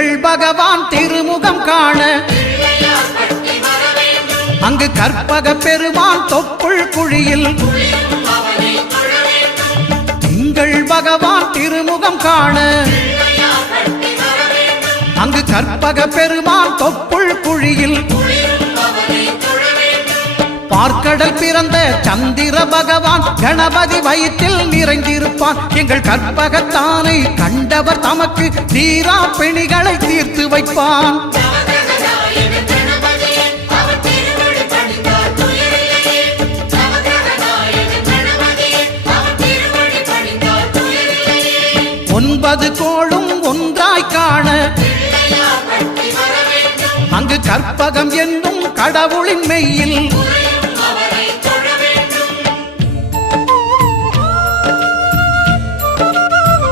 எங்கள் பகவான் திருமுகம் காண அங்கு கற்பக பெருமான் தொப்புள் குழியில் எங்கள் பகவான் திருமுகம் காண அங்கு கற்பக பெருமான் தொப்புள் குழியில் பார்க்கடல் பிறந்த சந்திர பகவான் கணபதி வயிற்றில் நிறைந்திருப்பான் எங்கள் கற்பகத்தானை கண்டவர் தமக்கு தீரா பிணிகளை தீர்த்து வைப்பான் ஒன்பது கோளும் ஒன்றாய் காண அங்கு கற்பகம் என்னும் கடவுளின் மெய்யில்